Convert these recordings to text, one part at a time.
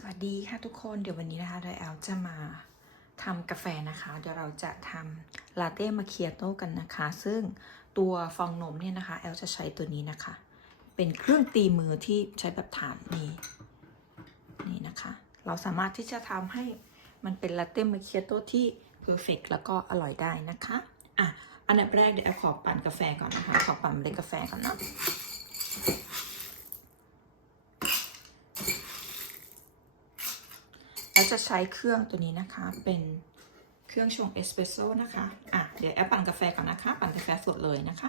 สวัสดีค่ะทุกคนเดี๋ยววันนี้นะคะเดี๋ยวแอลจะมาทำกาแฟนะคะ เดี๋ยวเราจะทำลาเต้มาเคียโต้กันนะคะ ซึ่งตัวฟองนมเนี่ยนะคะแอลจะใช้ตัวนี้นะคะ เป็นเครื่องตีมือที่ใช้แบบฐานนี่นี่นะคะ เราสามารถที่จะทำให้มันเป็นลาเต้มาเคียโต้ที่เพอร์เฟกแล้วก็อร่อยได้นะคะอะอันดับแรกเดี๋ยวแอลขอปั่นกาแฟก่อนนะคะขอปั่นเมล็ดกาแฟก่อนเนาะ แล้วจะใช้เครื่องตัวนี้นะคะ เป็นเครื่องชงเอสเปรสโซ่นะคะ อะ เดี๋ยวแอปปั่นกาแฟก่อนนะคะ ปั่นกาแฟสดเลยนะคะ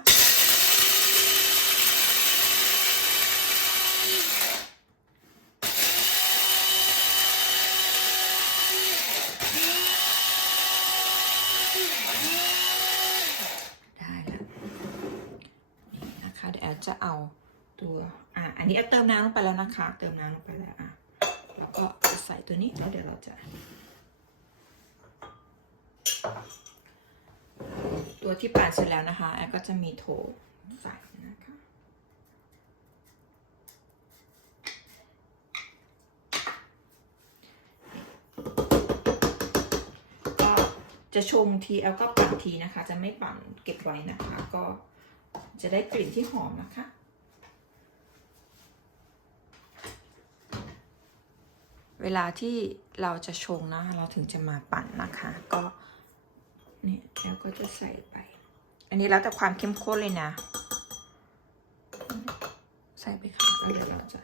ได้แล้วนี่นะคะ เดี๋ยวแอปจะเอาตัว อะ อันนี้แอปเติมน้ำลงไปแล้วนะคะ เติมน้ำลงไปแล้ว อะ แล้วก็ใส่ตัวนี้แล้วเดี๋ยวเราจะ ตัวที่ปั่นเสร็จแล้วนะคะแอปก็จะมีโถใส่นะคะก็จะชงทีแอลก็ปั่นทีนะคะ จะไม่ปั่นเก็บไว้นะคะ ก็จะได้กลิ่นที่หอมนะคะ เว ลาที่เราจะชงนะเราถึงจะมาปั่นนะคะ ก็เนี่ยแล้วก็จะใส่ไป อันนี้แล้วแต่ความเข้มข้นเลยนะ ใส่ไปค่ะแล้วเดี๋ยวเราจะ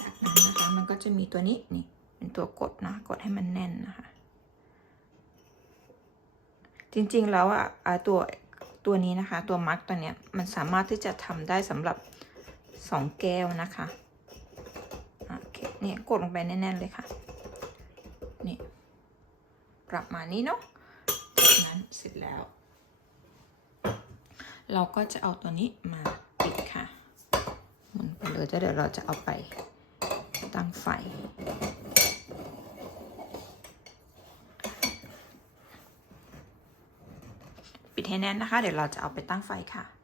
จากนั้นนะคะมันก็จะมีตัวนี้นี่เป็นตัวกดนะกดให้มันแน่นนะคะ จริงๆแล้วอะอะตัว ตัวนี้นะคะ ตัวมัดตัวเนี้ยมันสามารถที่จะทำได้สำหรับสองแก้วนะคะโอเคเนี่ยกดลงไปแน่นๆเลยค่ะนี่ประมาณนี้เนาะจากนั้นเสร็จแล้ว เราก็จะเอาตัวนี้มาปิดค่ะหมุนไปเลยจะเดี๋ยวเราจะเอาไปตั้งไฟ ปิด ให้แน่นนะคะ เดี๋ยวเราจะเอาไปตั้งไฟค่ะ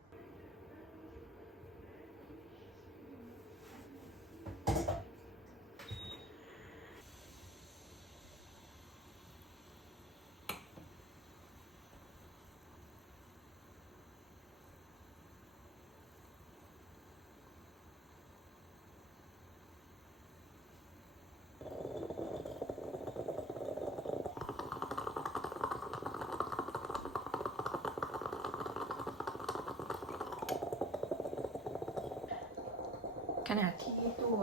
ณะที่ตัว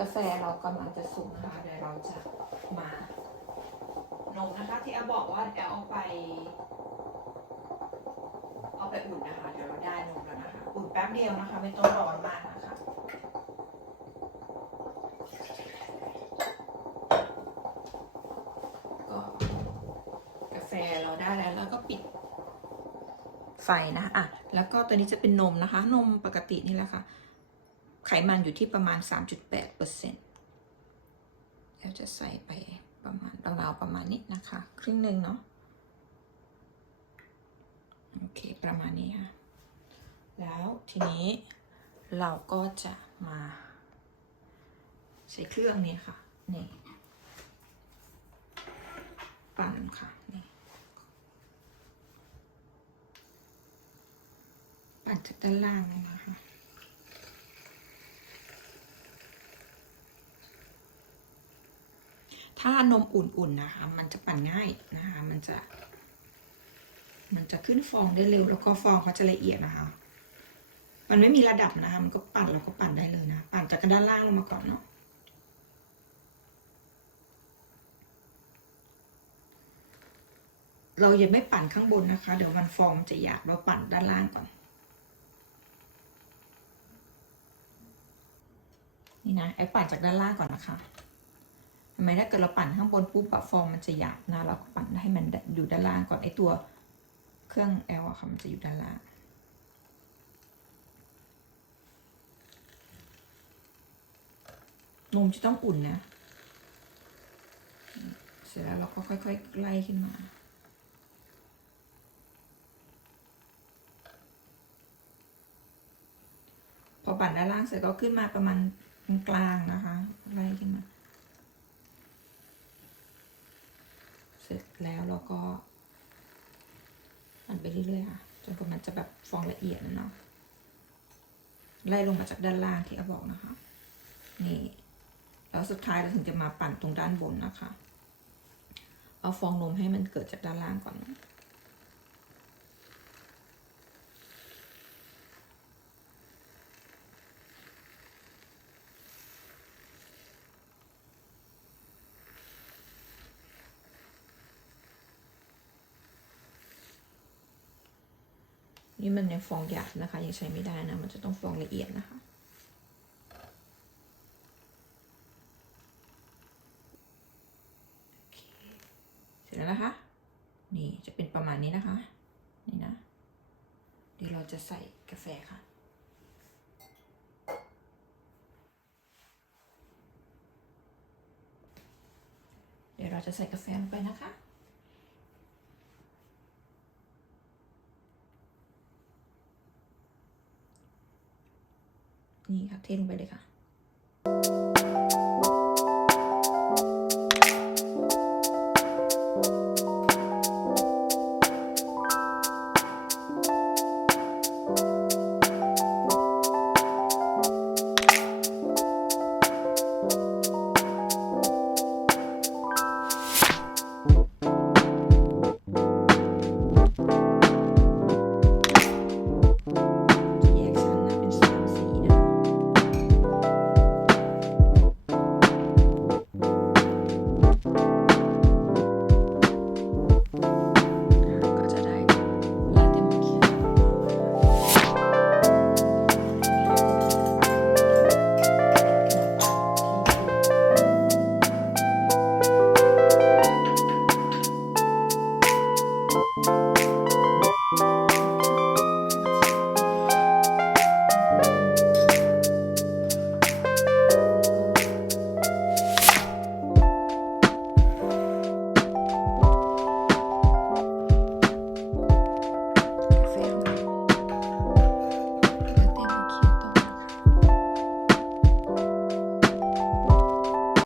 กาแฟเรากำลังจะสุกนะคะเดี๋ยวเราจะมานมนะคะ ที่แอลบอกว่าแอลเอาไป เอาไปอุ่นนะคะ เดี๋ยวเราได้นมแล้วนะคะ อุ่นแป๊บเดียวนะคะ ไม่ต้องร้อนมากนะคะ ก็กาแฟเราได้แล้วแล้วก็ปิด ไฟนะอะแล้วก็ตัวนี้จะเป็นนมนะคะ นมปกตินี่แหละค่ะ ไขมันอยู่ที่ประมาณ 3.8เปอร์เซ็นต์แล้วจะใส่ไปประมาณราวๆประมาณนี้นะคะ ครึ่งหนึ่งเนาะโอเค ประมาณนี้ค่ะ แล้วทีนี้เราก็จะมาใช้เครื่องนี้ค่ะ นี่ ปั่นค่ะ นี่ ปั่นจากด้านล่างเลยนะคะ ถ้านมอุ่นๆนะคะ มันจะปั่นง่ายนะคะ มันจะ มันจะขึ้นฟองได้เร็ว แล้วก็ฟองเขาจะละเอียดนะคะ มันไม่มีระดับนะคะ มันก็ปั่นเราก็ปั่นได้เลยนะ ปั่นจากด้านล่างลงมาก่อนเนาะเราอย่าไม่ปั่นข้างบนนะคะ เดี๋ยวมันฟองมันจะหยาบเราปั่นด้านล่างก่อน นี่นะไอ้ปั่นจากด้านล่างก่อนนะคะทำไนไหมถ้าเกิดเราปั่นข้างบนปุ๊บฟองมันจะหยาบนะเราก็ปั่นให้มันอยู่ด้านล่างก่อนไอ้ตัวเครื่องแอลอะค่ะมันจะอยู่ด้านล่างนมจะต้องอุ่นนะ เสร็จแล้วเราก็ค่อยๆไล่ขึ้นมาพอปั่นด้านล่างเสร็จก็ขึ้นมาประมาณ กลางนะคะไล่ขึ้นมาเสร็จแล้วเราก็ปั่นไปเรื่อยๆค่ะจนกว่ามันจะแบบฟองละเอียดนะเนาะไล่ลงมาจากด้านล่างที่เอาบอกนะคะ นี่ แล้วสุดท้ายเราถึงจะมาปั่นตรงด้านบนนะคะ เอาฟองนมให้มันเกิดจากด้านล่างก่อนนะ นี่มันยังฟองหยาบนะคะ ยังใช้ไม่ได้นะ มันจะต้องฟองละเอียดนะคะ เสร็จแล้วนะคะ นี่จะเป็นประมาณนี้นะคะ นี่นะ เดี๋ยวเราจะใส่กาแฟค่ะเดี๋ยวเราจะใส่กาแฟลงไปนะคะ นี่ค่ะเทลงไปเลยค่ะ